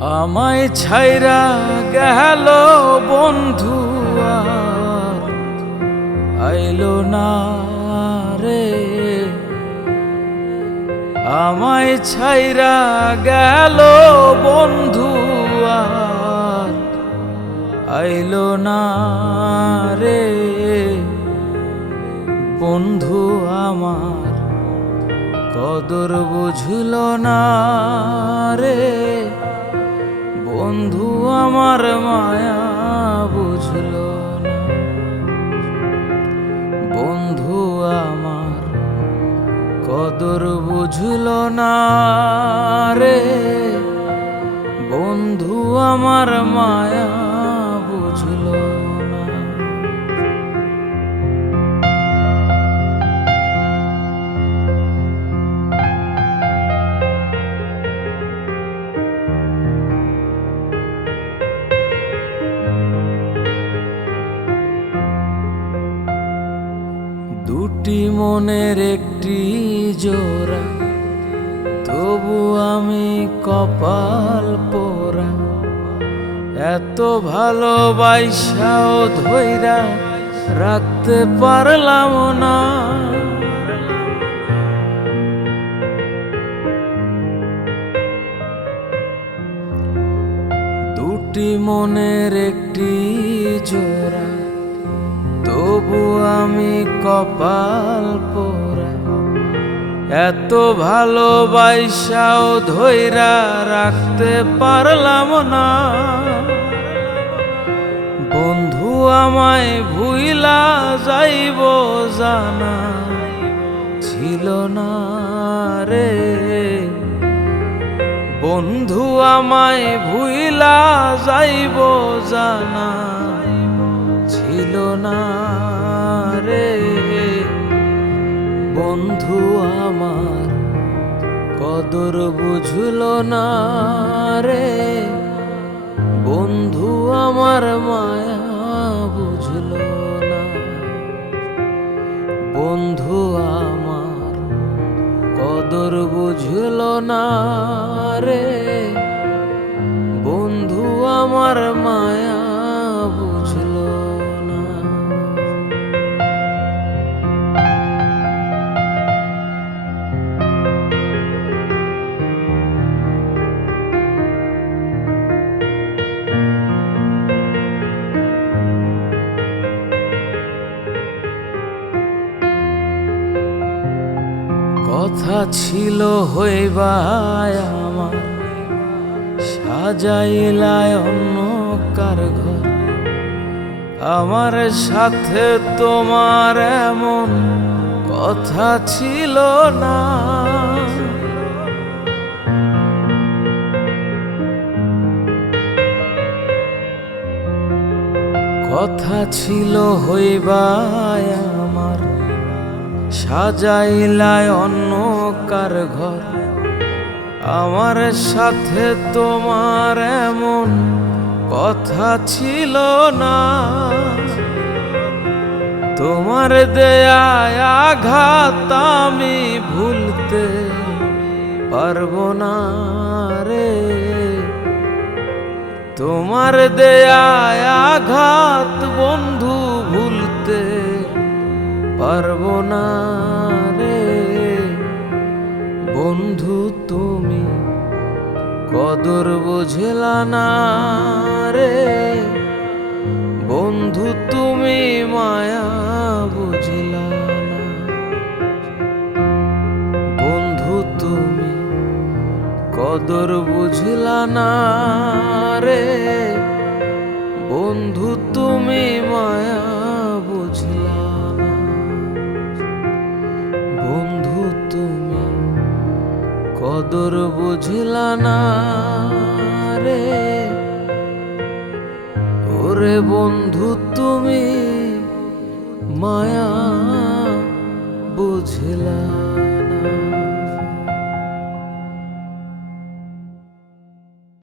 আমায় ছাইরা গেল বন্ধু আর আইলো না রে। আমায় ছাইরা গেল বন্ধু আর আইলো না রে। বন্ধু আমার কদর বুঝল না রে। বন্ধু আমার মায়া বুঝল না। বন্ধু আমার কদর বুঝল না রে। বন্ধু আমার মায়া বুঝল না। দুটি মনের একটি জোড়া, তবু আমি কপাল পোড়া। এত ভালোবাসাও ধইরা রাখতে পারলাম না। দুটি মনের একটি জোড়া, তবু আমি কপাল পোড়া। এত ভালোবাসাও ধইরা রাখতে পারলাম না। বন্ধু আমায় ভুইলা যাইব জানা ছিল না রে। বন্ধু আমায় ভুইলা যাইব জানা ছিল না রে। বন্ধু আমার কদর বুঝল না রে। বন্ধু আমার মায়া বুঝল না। বন্ধু আমার কদর বুঝল না রে। বন্ধু আমার মায়া বুঝল না। কথা ছিল হইবায় আমার, সাজাইলায় অন্য কার ঘর। আমার সাথে তোমার এমন কথা ছিল না। কথা ছিল হইবায় আমার, সাজাইলায় অন্য কার ঘর। আমার সাথে তোমার এমন কথা ছিল না। তোমার দেয়ায় আঘাত আমি ভুলতে পারবো না রে। তোমার দেয়ায় আঘাত বন্ধু ভুলতে পারবো না রে। বন্ধু তুমি কদর বুঝলা না রে। বন্ধু তুমি মায়া বুঝলা না। বন্ধু তুমি কদর বুঝলা না রে। বন্ধু তুমি মায়া বুঝলা না। বন্ধু তুমি কদর বুঝলা না রে। ওরে বন্ধু তুমি মায়া বুঝলা।